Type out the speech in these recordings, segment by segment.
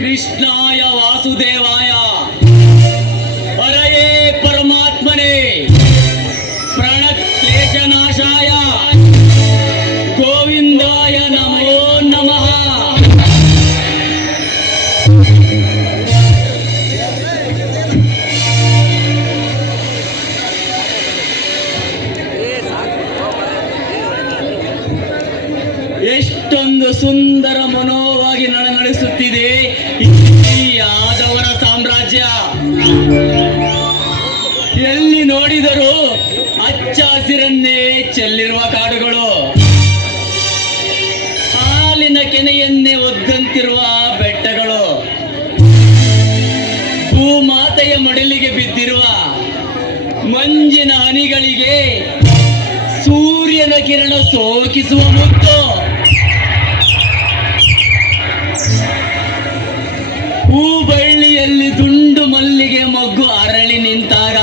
ಕೃಷ್ಣಾಯ ವಾಸುದೇವಾಯ ಹರಯೇ ಪರಮಾತ್ಮನೇ ಪ್ರಣಕ್ಲೇಶನಾಶಾಯ ಗೋವಿಂದಾಯ ನಮೋ ನಮಃ. ಎಷ್ಟೊಂದು ಸುಂದರ ಮನೋವಾಗಿ ನಡೆಸುತ್ತಿದೆ ಈ ಯಾದವರ ಸಾಮ್ರಾಜ್ಯ. ಎಲ್ಲಿ ನೋಡಿದರೂ ಹಚ್ಚ ಹಸಿರನ್ನೇ ಚೆಲ್ಲಿರುವ ಕಾಡುಗಳು, ಹಾಲಿನ ಕೆನೆಯನ್ನೇ ಒದ್ದಂತಿರುವ ಬೆಟ್ಟಗಳು, ಭೂಮಾತೆಯ ಮಡಿಲಿಗೆ ಬಿದ್ದಿರುವ ಮಂಜಿನ ಹನಿಗಳಿಗೆ ಸೂರ್ಯನ ಕಿರಣ ಸೋಕಿಸುವ ಮುತ್ತು, ಹೂಬಳ್ಳಿಯಲ್ಲಿ ದುಂಡು ಮಲ್ಲಿಗೆ ಮೊಗ್ಗು ಅರಳಿ ನಿಂತಾಗ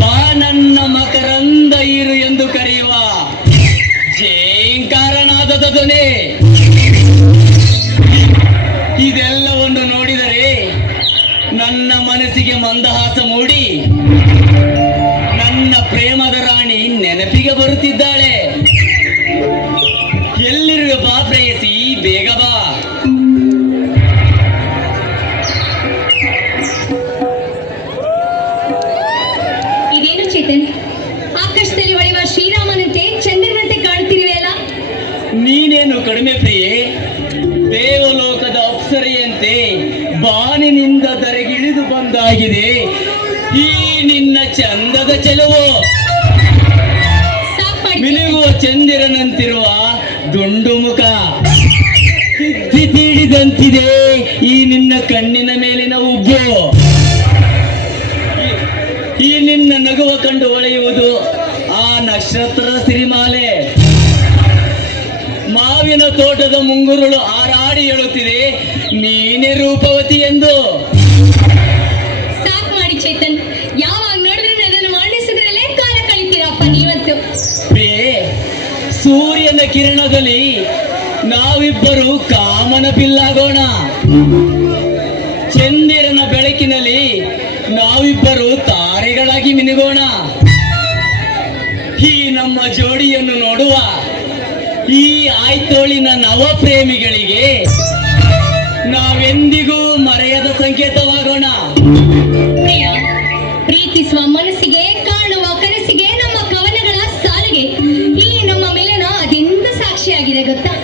ಬಾ ನನ್ನ ಮಕರಂದ ಇರು ಎಂದು ಕರೆಯುವ ಜೇಂಕಾರನಾದದ ಧ್ವನಿ. ಇದೆಲ್ಲವನ್ನು ನೋಡಿದರೆ ನನ್ನ ಮನಸ್ಸಿಗೆ ಮಂದಹಾಸ ಮೂಡಿ ನನ್ನ ಪ್ರೇಮದ ರಾಣಿ ನೆನಪಿಗೆ ಬರುತ್ತಿದ್ದಾಳೆ. ಎಲ್ಲಿರುವ ಬಾ ಪ್ರೇಯಸಿ, ಬೇಗ ಬಾ. ಇದೇನು ಚೇತನ್, ಆಕಾಶದಲ್ಲಿ ಹೊಳೆಯುವ ಶ್ರೀರಾಮನಂತೆ ಚಂದ್ರನಂತೆ ಕಾಣುತ್ತಿರುವೆಯಲ್ಲ? ನೀನೇನು ಕಡಿಮೆ ಪ್ರಿಯೆ, ದೇವಲೋಕದ ಅಪ್ಸರೆಯಂತೆ ಬಾನಿನಿಂದ ಧರೆಗಿಳಿದು ಬಂದಾಗಿದೆ ಈ ನಿನ್ನ ಚಂದದ ಚೆಲುವು. ಮಿನುಗುವ ಚಂದಿರನಂತಿರುವ ದುಂಡು ಮುಖ, ಸಿದ್ಧಿ ತೀಡಿದಂತಿದೆ ಈ ನಿನ್ನ ಕಣ್ಣಿನ ಮೇಲಿನ ಉಬ್ಬು. ಈ ನಿನ್ನ ನಗುವ ಕಂಡು ಹೊಳೆಯುವುದು ಆ ನಕ್ಷತ್ರ ಸಿರಿಮಾಲೆ. ಮಾವಿನ ತೋಟದ ಮುಂಗುರುಳು ಹಾರಾಡಿ ಹೇಳುತ್ತಿದೆ ನೀನೇ ರೂಪವತಿ ಎಂದು. ಸಾಕು ಮಾಡಿ ಚೇತನ್, ಯಾವಾಗ ನೋಡಿದ್ರೆ ನನ್ನನ್ನು ವರ್ಣಿಸಿದ್ರಲ್ಲೇ ಕಾಲ ಕಳಿತೀರಪ್ಪ ನೀವಂತೂ. ಪ್ರಿಯೆ, ಸೂರ್ಯನ ಕಿರಣದಲ್ಲಿ ನಾವಿಬ್ಬರು ಕಾಮನ ಬಿಲ್ಲಾಗೋಣ. ಚಂದಿರನ ಬೆಳಕಿನಲ್ಲಿ ನಾವಿಬ್ಬರು ತಾರೆಗಳಾಗಿ ಮಿನುಗೋಣ. ಈ ನಮ್ಮ ಜೋಡಿಯನ್ನು ನೋಡುವ ಈ ಆಯ್ತೋಳಿನ ನವ ಪ್ರೇಮಿಗಳಿಗೆ ನಾವೆಂದಿಗೂ ಮರೆಯದ ಸಂಕೇತವಾಗೋಣ. ಪ್ರಿಯ, ಪ್ರೀತಿಸುವ ಮನಸ್ಸಿಗೆ, ಕಾಣುವ ಕನಸಿಗೆ, ನಮ್ಮ ಕವನಗಳ ಸಾಲಿಗೆ ಈ ನಮ್ಮ ಮಿಲನ ಅದೆಂದು ಸಾಕ್ಷಿಯಾಗಿದೆ ಗೊತ್ತಾ?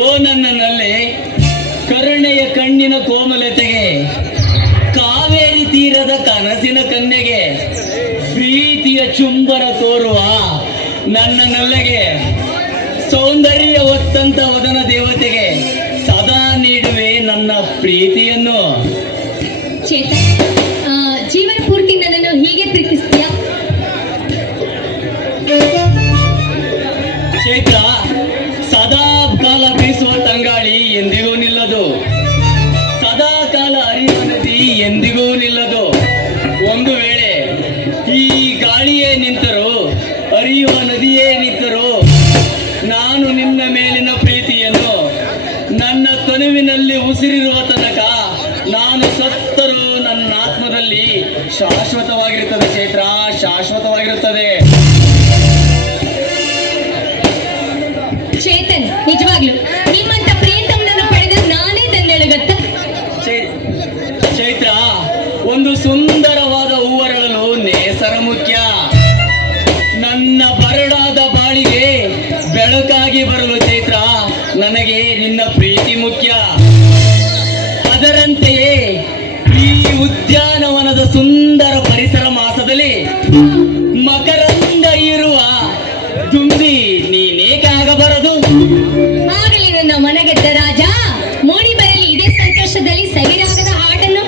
ಓ ನನ್ನಲ್ಲೇ ಕರುಣೆಯ ಕಣ್ಣಿನ ಕೋಮಲತೆಗೆ, ಕಾವೇರಿ ತೀರದ ಕನಸಿನ ಕನ್ನೆಗೆ, ಪ್ರೀತಿಯ ಚುಂಬನ ತೋರುವ ನನ್ನ ನಲ್ಲೆಗೆ, ಸೌಂದರ್ಯ ಒತ್ತಂತ ವದನ ದೇವತೆಗೆ ಸದಾ ನೀಡುವೆ ನನ್ನ ಪ್ರೀತಿಯನ್ನು. ಚೇತನ್, ಜೀವನ ಪೂರ್ತಿ ನನ್ನನ್ನು ಹೀಗೆ ಪ್ರೀತಿಸ್ತೀಯಾ? ಚೈತ್ರ, ಸದಾ ಕಾಲ ಬೀಸುವ ತಂಗಾಳಿ ಎಂದಿಗೂ ನಿಲ್ಲದು, ಸದಾ ಕಾಲ ಹರಿಯುವ ನದಿ ಎಂದಿಗೂ ನಿಲ್ಲದು. ಒಂದು ವೇಳೆ ಈ ಗಾಳಿಯೇ ನಿಂತರೂ, ಹರಿಯುವ ನದಿಯೇ ನಿಂತರೂ, ನಾನು ನಿನ್ನ ಮೇಲಿನ ಪ್ರೀತಿಯನ್ನು ನನ್ನ ತನುವಿನಲ್ಲಿ ಉಸಿರಿರುವ ತನಕ, ನಾನು ಸತ್ತರೂ ನನ್ನ ಆತ್ಮದಲ್ಲಿ ಶಾಶ್ವತವಾಗಿರುತ್ತದೆ ಚೈತ್ರ, ಶಾಶ್ವತವಾಗಿರುತ್ತದೆ. ಚೇತನ್, ನಿಜವಾಗ್ಲು ನಿಮ್ಮಂತ ಪ್ರಿಯತಮನನ್ನು ಪಡೆದ ನಾನೇ ಧನ್ಯಳುಗತ್ತ. ಚೈತ್ರ, ಒಂದು ಸುಂದರವಾದ ಹೂವರಳಲು ನೇಸರ ಮುಖ್ಯ. ನನ್ನ ಬರಡಾದ ಬಾಳಿಗೆ ಬೆಳಕಾಗಿ ಬರಲು ಚೈತ್ರ, ನನಗೆ ನಿನ್ನ ಪ್ರೀತಿ ಮುಖ್ಯ. ಅದರಂತೆಯೇ ಈ ಉದ್ಯಾನವನದ ಸುಂದರ ಪರಿಸರ ಮಾಸದಲ್ಲಿ ಮಕರಂದ ಇರುವ ದುಂಬಿ ನೀನೇಕೆ ಆಗಬಾರದು? ಆಗಲಿ ನನ್ನ ಮನಗೆದ್ದ ರಾಜ, ಮೂಡಿ ಬರಲಿ ಇದೇ ಸಂತೋಷದಲ್ಲಿ ಸವಿರಾಗದ ಹಾಡನ್ನು.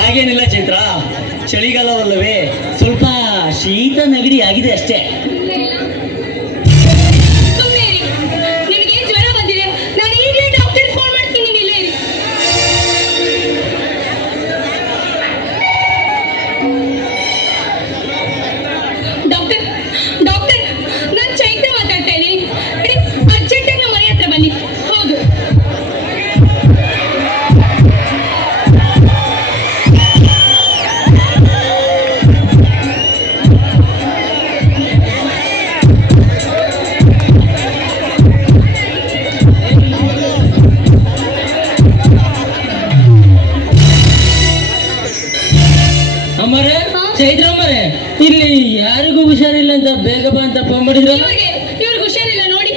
ಹಾಗೇನಿಲ್ಲ ಚೈತ್ರ, ಚಳಿಗಾಲವಲ್ಲವೇ, ಸ್ವಲ್ಪ ಶೀತ ನೆಗಡಿ ಆಗಿದೆ ಅಷ್ಟೇ. ನಿಮಗೆ ಜ್ವರ ಬಂದಿದೆ, ನಾನು ಈಗಲೇ ಡಾಕ್ಟರ್ ಫೋನ್ ಮಾಡ್ತೀನಿ, ನೀವು ಇಲ್ಲೇ ಇರಿ. ಡಾಕ್ಟರ್ ಡಾಕ್ಟರ್, ನಾನು ಚೈತ್ರ ಮಾತಾಡ್ತಾ ಇದ್ದೀನಿ. ಅರ್ಜೆಂಟಾಗಿ ನಮ್ಮ ಮನೆ ಹತ್ರ ಬನ್ನಿ. ಹೌದು, ಅಮ್ಮರೇ, ಚೈತ್ರ ಅಮ್ಮರೇ, ಇಲ್ಲಿ ಯಾರಿಗೂ ಹುಷಾರಿಲ್ಲ ಅಂತ ಬೇಗ ಬಾ ಅಂತ ಫೋನ್ ಮಾಡಿದ್ರಲ್ಲ. ಇವ್ರಿಗೆ ಹುಷಾರಿಲ್ಲ ನೋಡಿ.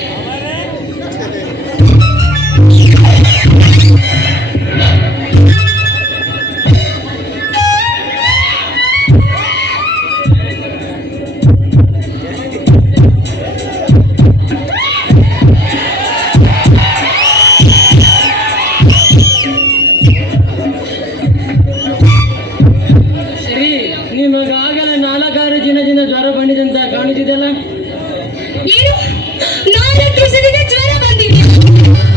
ನಿಮಗಾಗಲೇ 4-6 ದಿನದಿಂದ ಜ್ವರ ಬಂದಿದೆ ಅಂತ ಕಾಣಿಸಿದೆಲ್ಲ. ಏನು 4 ದಿವಸದಿಂದ ಜ್ವರ ಬಂದಿದೆ?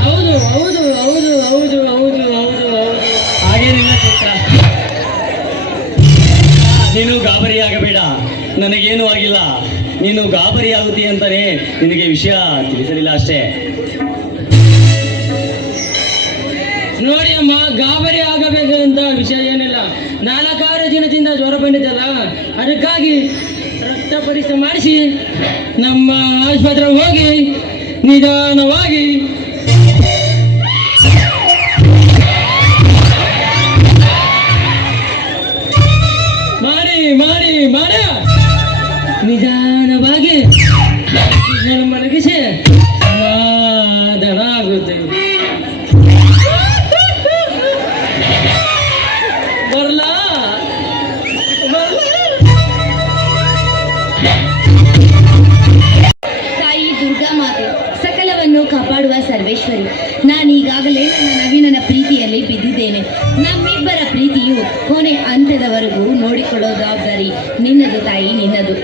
ಹೌದು ಹೌದು ಹೌದು ಹೌದು ಹೌದು ಹೌದು ಹೌದು. ಹಾಗೇನಿಲ್ಲ ಚೈತ್ರ, ನೀನು ಗಾಬರಿಯಾಗಬೇಡ, ನನಗೇನೂ ಆಗಿಲ್ಲ. ನೀನು ಗಾಬರಿಯಾಗುತ್ತೀಯ ಅಂತಾನೆ ನಿನಗೆ ವಿಷಯ ತಿಳಿಸಲಿಲ್ಲ ಅಷ್ಟೇ. ನೋಡಿ ಅಮ್ಮ, ಗಾಬರಿ ಆಗಬೇಕಂತ ವಿಷಯ ಏನಿಲ್ಲ. 4-6 ದಿನದಿಂದ ಜ್ವರ ಬಂದಿದ್ದಲ್ಲ, ಅದಕ್ಕಾಗಿ ರಕ್ತ ಪರೀಕ್ಷೆ ಮಾಡಿಸಿ ನಮ್ಮ ಆಸ್ಪತ್ರೆಗೆ ಹೋಗಿ ನಿಧಾನವಾಗಿ ಮಾಡಿ ನಿಧಾನವಾಗಿ ಮಲಗಿಸಿ ಸಮಾಧಾನ ಆಗುತ್ತೆ. ಬರ್ಲಾ ತಾಯಿ ದುರ್ಗಾ ಮಾತೆ, ಸಕಲವನ್ನು ಕಾಪಾಡುವ ಸರ್ವೇಶ್ವರಿ, ನಾನೀಗಾಗಲೇ ನನ್ನ ನವೀನನ ಪ್ರೀತಿಯಲ್ಲಿ ಬಿದ್ದಿದ್ದೇನೆ. ನಮ್ಮಿಬ್ಬರ ಪ್ರೀತಿಯು ಕೊನೆ ಹಂತದವರೆಗೂ ನೋಡಿಕೊಳ್ಳೋ ಜವಾಬ್ದಾರಿ ನಿನ್ನದು ತಾಯಿ, ನಿನ್ನದು.